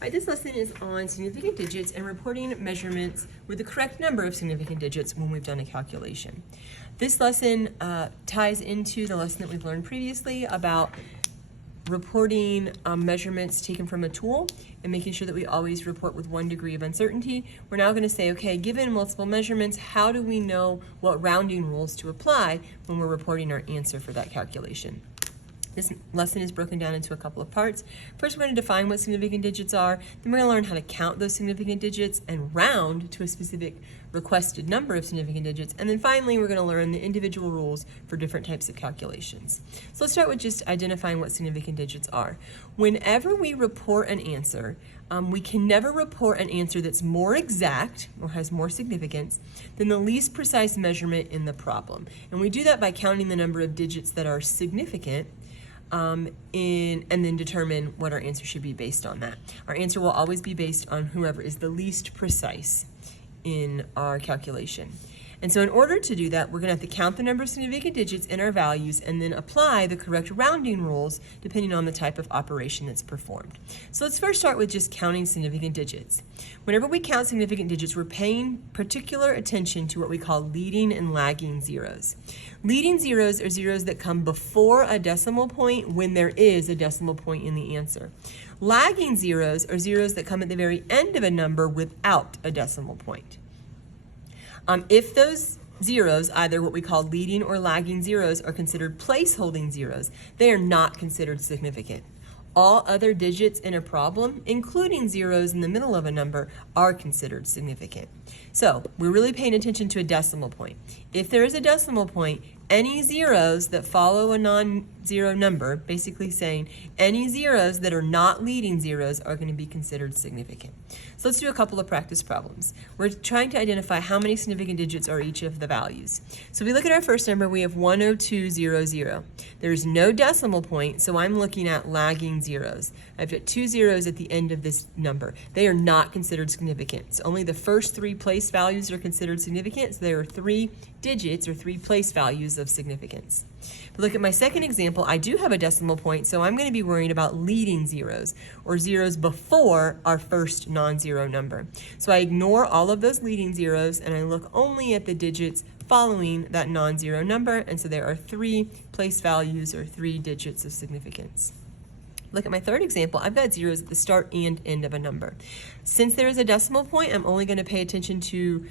All right, this lesson is on significant digits and reporting measurements with the correct number of significant digits when we've done a calculation. This lesson ties into the lesson that we've learned previously about reporting measurements taken from a tool and making sure that we always report with 1 degree of uncertainty. We're now going to say, okay, given multiple measurements, how do we know what rounding rules to apply when we're reporting our answer for that calculation? This lesson is broken down into a couple of parts. First, we're going to define what significant digits are. Then we're going to learn how to count those significant digits and round to a specific requested number of significant digits. And then finally, we're going to learn the individual rules for different types of calculations. So let's start with just identifying what significant digits are. Whenever we report an answer, we can never report an answer that's more exact or has more significance than the least precise measurement in the problem. And we do that by counting the number of digits that are significant and then determine what our answer should be based on that. Our answer will always be based on whoever is the least precise in our calculation. And so in order to do that, we're going to have to count the number of significant digits in our values and then apply the correct rounding rules depending on the type of operation that's performed. So let's first start with just counting significant digits. Whenever we count significant digits, we're paying particular attention to what we call leading and lagging zeros. Leading zeros are zeros that come before a decimal point when there is a decimal point in the answer. Lagging zeros are zeros that come at the very end of a number without a decimal point. If those zeros, either what we call leading or lagging zeros, are considered place-holding zeros, they are not considered significant. All other digits in a problem, including zeros in the middle of a number, are considered significant. So we're really paying attention to a decimal point. If there is a decimal point, any zeros that follow a non-zero number, basically saying any zeros that are not leading zeros, are going to be considered significant. So let's do a couple of practice problems. We're trying to identify how many significant digits are each of the values. So if we look at our first number, we have 10200. There's no decimal point, so I'm looking at lagging zeros. I've got 2 zeros at the end of this number. They are not considered significant. So only the first 3 place values are considered significant. So there are 3 digits or 3 place values of significance. If we look at my second example, I do have a decimal point, so I'm going to be worrying about leading zeros, or zeros before our first non-zero number. So I ignore all of those leading zeros and I look only at the digits following that non-zero number, and so there are 3 place values or 3 digits of significance. Look at my third example. I've got zeros at the start and end of a number. Since there is a decimal point, I'm only going to pay attention to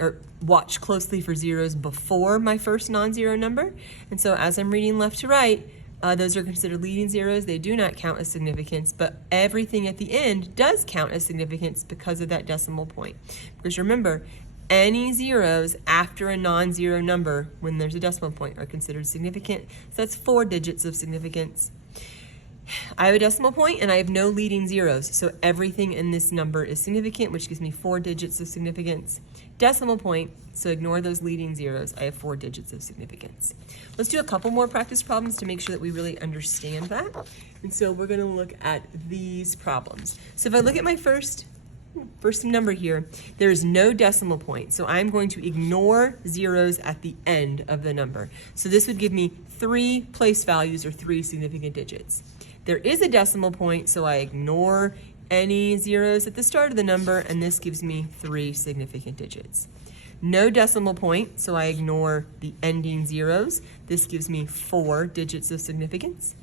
or watch closely for zeros before my first non-zero number. And so as I'm reading left to right, those are considered leading zeros. They do not count as significance, but everything at the end does count as significance because of that decimal point. Because remember, any zeros after a non-zero number when there's a decimal point are considered significant. So that's 4 digits of significance. I have a decimal point and I have no leading zeros, so everything in this number is significant, which gives me 4 digits of significance. Decimal point, so ignore those leading zeros. I have 4 digits of significance. Let's do a couple more practice problems to make sure that we really understand that. And so we're going to look at these problems. So if I look at my first number here, there is no decimal point, so I'm going to ignore zeros at the end of the number. So this would give me 3 place values or 3 significant digits. There is a decimal point, so I ignore any zeros at the start of the number, and this gives me 3 significant digits. No decimal point, so I ignore the ending zeros. This gives me 4 digits of significance.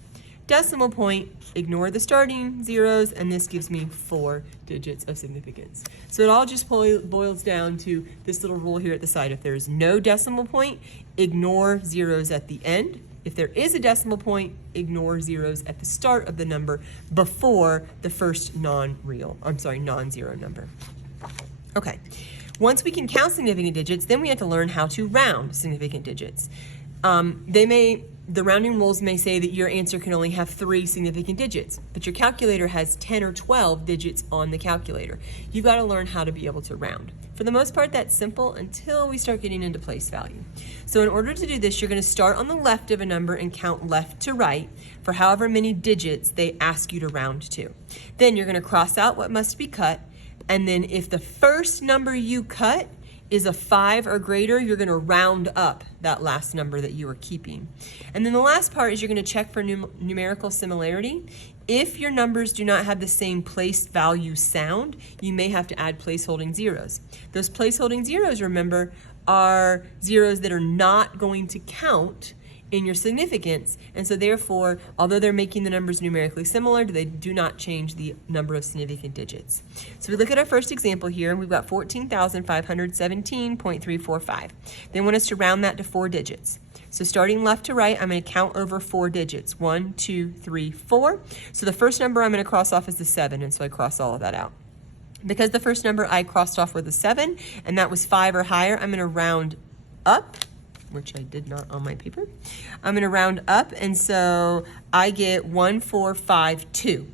Decimal point, ignore the starting zeros, and this gives me 4 digits of significance. So it all just boils down to this little rule here at the side. If there is no decimal point, ignore zeros at the end. If there is a decimal point, ignore zeros at the start of the number before the first non-zero number. Okay, once we can count significant digits, then we have to learn how to round significant digits. The rounding rules may say that your answer can only have 3 significant digits, but your calculator has 10 or 12 digits on the calculator. You've got to learn how to be able to round. For the most part, that's simple until we start getting into place value. So in order to do this, you're going to start on the left of a number and count left to right for however many digits they ask you to round to. Then you're going to cross out what must be cut, and then if the first number you cut is a 5 or greater, you're going to round up that last number that you are keeping. And then the last part is you're going to check for numerical similarity. if your numbers do not have the same place value sound, you may have to add placeholding zeros. Those placeholding zeros, remember, are zeros that are not going to count in your significance, and so therefore, although they're making the numbers numerically similar, they do not change the number of significant digits. So we look at our first example here, we've got 14,517.345. They want us to round that to 4 digits. So starting left to right, I'm going to count over 4 digits. 1, 2, 3, 4. So the first number I'm going to cross off is the 7, and so I cross all of that out. Because the first number I crossed off was a 7, and that was 5 or higher, I'm going to round up, which I did not on my paper. I'm going to round up, and so I get 1452.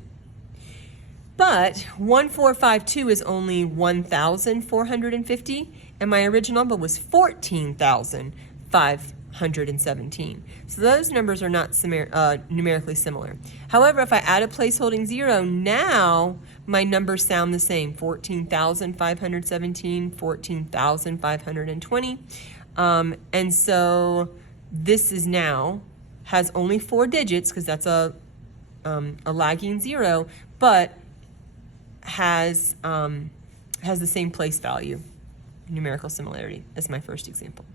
But 1452 is only 1,450, and my original number was 14,517. So those numbers are not numerically similar. However, if I add a placeholding zero, now my numbers sound the same: 14,517, 14,520. And so this is now has only 4 digits because that's a lagging zero, but has the same place value, numerical similarity, as my first example.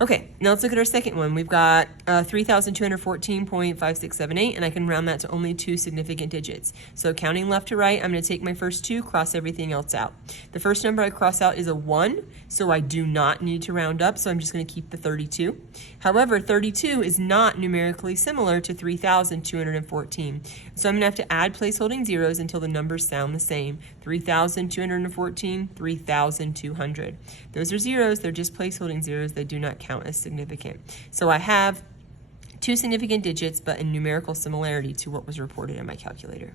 Okay, now let's look at our second one. We've got 3,214.5678, and I can round that to only 2 significant digits. So counting left to right, I'm going to take my first 2, cross everything else out. The first number I cross out is a 1, so I do not need to round up, so I'm just going to keep the 32. However, 32 is not numerically similar to 3,214. So I'm going to have to add placeholding zeros until the numbers sound the same. 3,214, 3,200. Those are zeros, they're just placeholding zeros, they do not count as significant. So I have 2 significant digits, but in numerical similarity to what was reported in my calculator.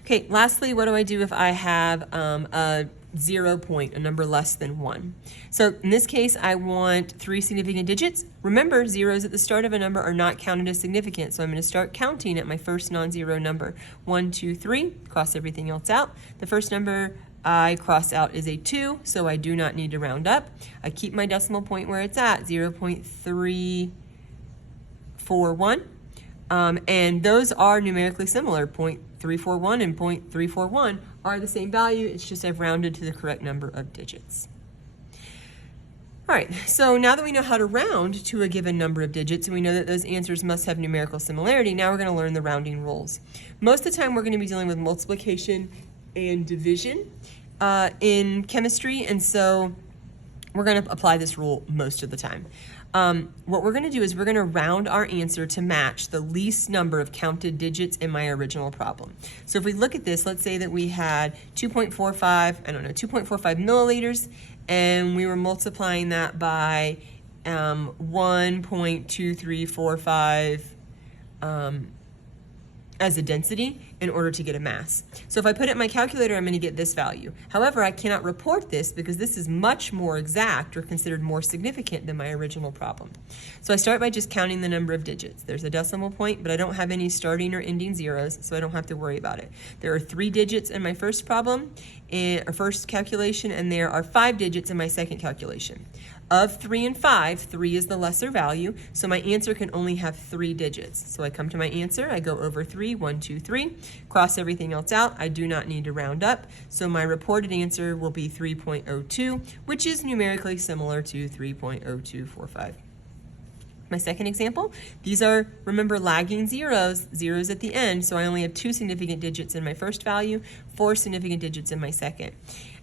Okay, lastly, what do I do if I have a 0 point, a number less than 1? So in this case, I want 3 significant digits. Remember, zeros at the start of a number are not counted as significant, so I'm going to start counting at my first non-zero number. 1, 2, 3, cross everything else out. The first number I cross out is a 2, so I do not need to round up. I keep my decimal point where it's at, 0.341. And those are numerically similar. 0.341 and 0.341 are the same value. It's just I've rounded to the correct number of digits. All right, so now that we know how to round to a given number of digits and we know that those answers must have numerical similarity, now we're going to learn the rounding rules. Most of the time we're going to be dealing with multiplication and division in chemistry, and so we're going to apply this rule most of the time. What we're going to do is we're going to round our answer to match the least number of counted digits in my original problem. So if we look at this, let's say that we had 2.45 milliliters, and we were multiplying that by 1.2345 as a density in order to get a mass. So if I put it in my calculator, I'm going to get this value. However, I cannot report this because this is much more exact or considered more significant than my original problem. So I start by just counting the number of digits. There's a decimal point, but I don't have any starting or ending zeros, so I don't have to worry about it. There are 3 digits in my first problem, or first calculation, and there are 5 digits in my second calculation. Of 3 and 5, 3 is the lesser value, so my answer can only have 3 digits. So I come to my answer, I go over 3, 1, 2, 3, cross everything else out. I do not need to round up, so my reported answer will be 3.02, which is numerically similar to 3.0245. My second example, these are, remember, lagging zeros at the end, so I only have 2 significant digits in my first value, 4 significant digits in my second.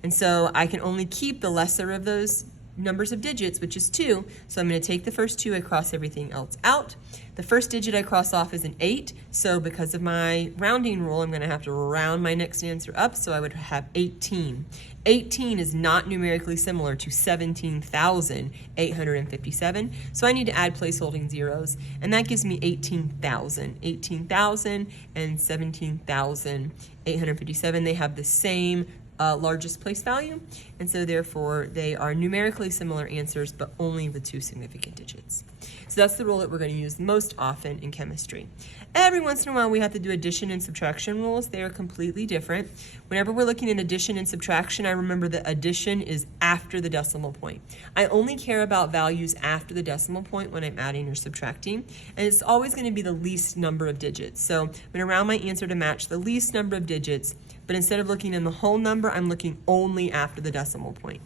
And so I can only keep the lesser of those numbers of digits, which is 2, so I'm going to take the first 2, I cross everything else out. The first digit I cross off is an 8, so because of my rounding rule, I'm going to have to round my next answer up, so I would have 18. 18 is not numerically similar to 17,857, so I need to add placeholding zeros, and that gives me 18,000. 18,000 and 17,857, they have the same largest place value, and so therefore they are numerically similar answers, but only with 2 significant digits. So that's the rule that we're going to use most often in chemistry. Every once in a while we have to do addition and subtraction rules. They are completely different. Whenever we're looking at addition and subtraction, I remember that addition is after the decimal point. I only care about values after the decimal point when I'm adding or subtracting, and it's always going to be the least number of digits. So I'm going to round my answer to match the least number of digits, but instead of looking in the whole number, I'm looking only after the decimal point.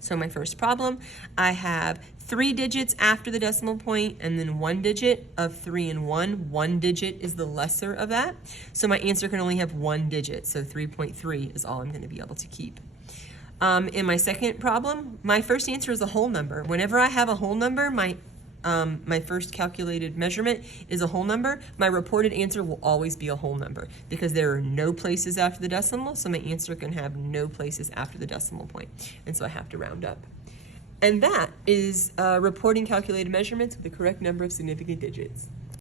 So my first problem, I have 3 digits after the decimal point and then 1 digit of 3 and 1. 1 digit is the lesser of that. So my answer can only have 1 digit. So 3.3 is all I'm going to be able to keep. In my second problem, my first answer is a whole number. Whenever I have a whole number, my first calculated measurement is a whole number. My reported answer will always be a whole number because there are no places after the decimal, so my answer can have no places after the decimal point. And so I have to round up. And that is reporting calculated measurements with the correct number of significant digits.